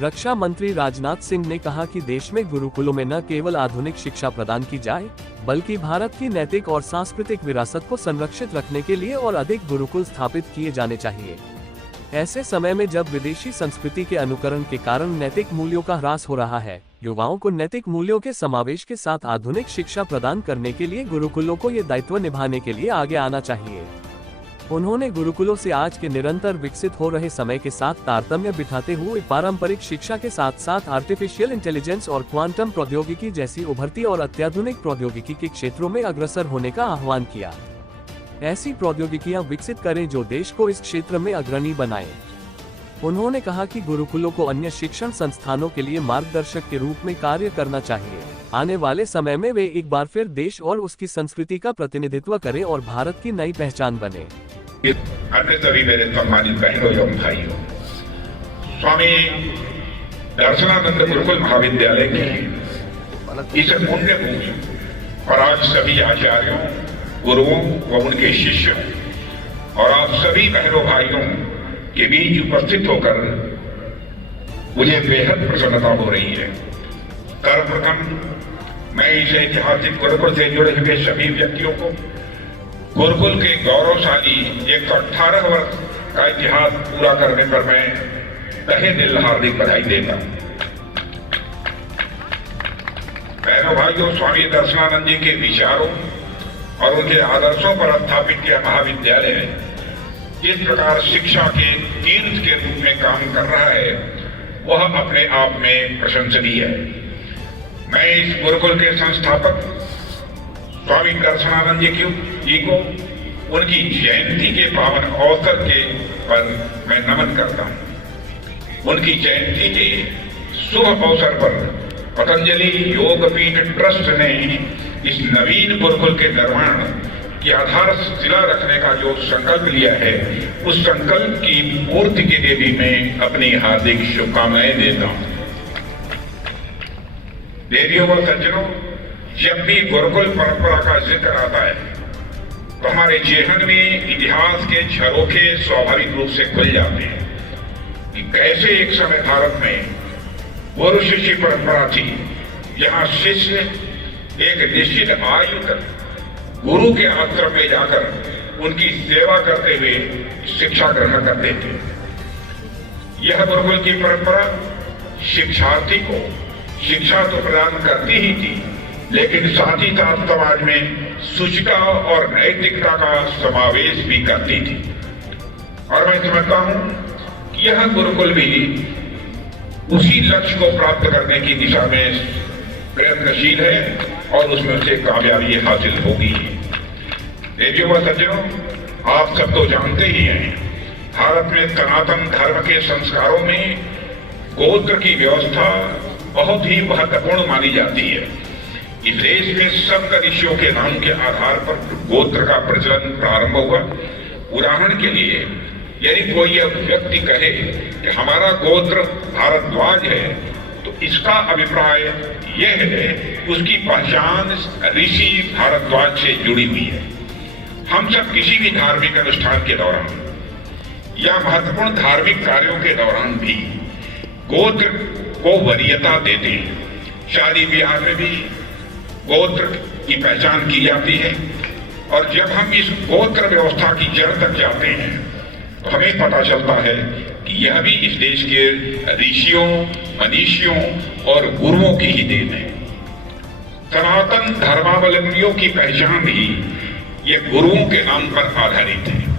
रक्षा मंत्री राजनाथ सिंह ने कहा कि देश में गुरुकुलों में न केवल आधुनिक शिक्षा प्रदान की जाए, बल्कि भारत की नैतिक और सांस्कृतिक विरासत को संरक्षित रखने के लिए और अधिक गुरुकुल स्थापित किए जाने चाहिए। ऐसे समय में जब विदेशी संस्कृति के अनुकरण के कारण नैतिक मूल्यों का ह्रास हो रहा है, युवाओं को नैतिक मूल्यों के समावेश के साथ आधुनिक शिक्षा प्रदान करने के लिए गुरुकुलों को ये दायित्व निभाने के लिए आगे आना चाहिए। उन्होंने गुरुकुलों से आज के निरंतर विकसित हो रहे समय के साथ तारतम्य बिठाते हुए पारंपरिक शिक्षा के साथ साथ आर्टिफिशियल इंटेलिजेंस और क्वांटम प्रौद्योगिकी जैसी उभरती और अत्याधुनिक प्रौद्योगिकी के क्षेत्रों में अग्रसर होने का आह्वान किया। ऐसी प्रौद्योगिकियां विकसित करें जो देश को इस क्षेत्र में अग्रणी बनाएं। उन्होंने कहा कि गुरुकुलों को अन्य शिक्षण संस्थानों के लिए मार्गदर्शक के रूप में कार्य करना चाहिए। आने वाले समय में वे एक बार फिर देश और उसकी संस्कृति का प्रतिनिधित्व करें और भारत की नई पहचान बने। अन्य सभी मेरे सम्मानित बहनों एवं भाइयों, स्वामी दर्शनानंद गुरुकुल महाविद्यालय की इस पुण्य भूमि और आज सभी आचार्यों, गुरुओं व उनके शिष्यों और आप सभी बहनों भाइयों के बीच उपस्थित होकर मुझे बेहद प्रसन्नता हो रही है। सर्वप्रथम मैं इस ऐतिहासिक गुरुकुल से जुड़े हुए सभी व्यक्तियों को गुरुकुल के गौरवशाली 118 वर्ष का इतिहास पूरा करने पर मैं तहे दिल हार्दिक बधाई देता हूं। बहनों भाइयों, स्वामी दर्शनानंद जी के विचारों और उनके आदर्शों पर स्थापित यह महाविद्यालय जिस प्रकार शिक्षा के केंद्र के रूप में काम कर रहा है, वह अपने आप में प्रशंसनीय है। मैं इस गुरुकुल के संस्थापक स्वामी दर्शनानंद जी को उनकी जयंती के पावन अवसर के पर मैं नमन करता हूं। उनकी जयंती के शुभ अवसर पर पतंजलि योगपीठ ट्रस्ट ने इस नवीन गुरुकुल के निर्माण की आधारशिला रखने का जो संकल्प लिया है, उस संकल्प की पूर्ति के लिए भी मैं अपनी हार्दिक शुभकामनाएं देता हूं। देवियों व सज्जनों, जब भी गुरुकुल परंपरा का जिक्र आता है तो हमारे जेहन में इतिहास के झरोखे स्वाभाविक रूप से खुल जाते हैं कि कैसे एक समय भारत में गुरु शिष्य परंपरा थी, जहां शिष्य एक निश्चित आयु तक गुरु के आश्रम में जाकर उनकी सेवा करते हुए शिक्षा ग्रहण करते थे। यह गुरुकुल की परंपरा शिक्षार्थी को शिक्षा तो प्रदान करती ही थी, लेकिन साथ ही साथ समाज में शुचिता और नैतिकता का समावेश भी करती थी। और मैं समझता हूं कि यह गुरुकुल भी उसी लक्ष्य को प्राप्त करने की दिशा में प्रयत्नशील है और उसमें उसे कामयाबी हासिल होगी। देवियों व सज्जनों, आप सब तो जानते ही हैं, भारत में सनातन धर्म के संस्कारों में गोत्र की व्यवस्था बहुत ही महत्वपूर्ण मानी जाती है। इस देश में सप्त ऋषियों के नाम के आधार पर गोत्र का प्रचलन प्रारंभ हुआ। उदाहरण के लिए, यदि कोई यह व्यक्ति कहे कि हमारा गोत्र भारद्वाज है, तो इसका अभिप्राय यह है उसकी पहचान ऋषि भारद्वाज से जुड़ी हुई है। हम सब किसी भी धार्मिक अनुष्ठान के दौरान या महत्वपूर्ण धार्मिक कार्यों के दौरान भी गोत्र को वरीयता देते हैं। शादी ब्याह में भी गोत्र की पहचान की जाती है, और जब हम इस गोत्र व्यवस्था की जड़ तक जाते हैं तो हमें पता चलता है कि यह भी इस देश के ऋषियों, मनीषियों और गुरुओं की ही देन है। सनातन धर्मावलंबियों की पहचान ही ये गुरुओं के नाम पर आधारित है।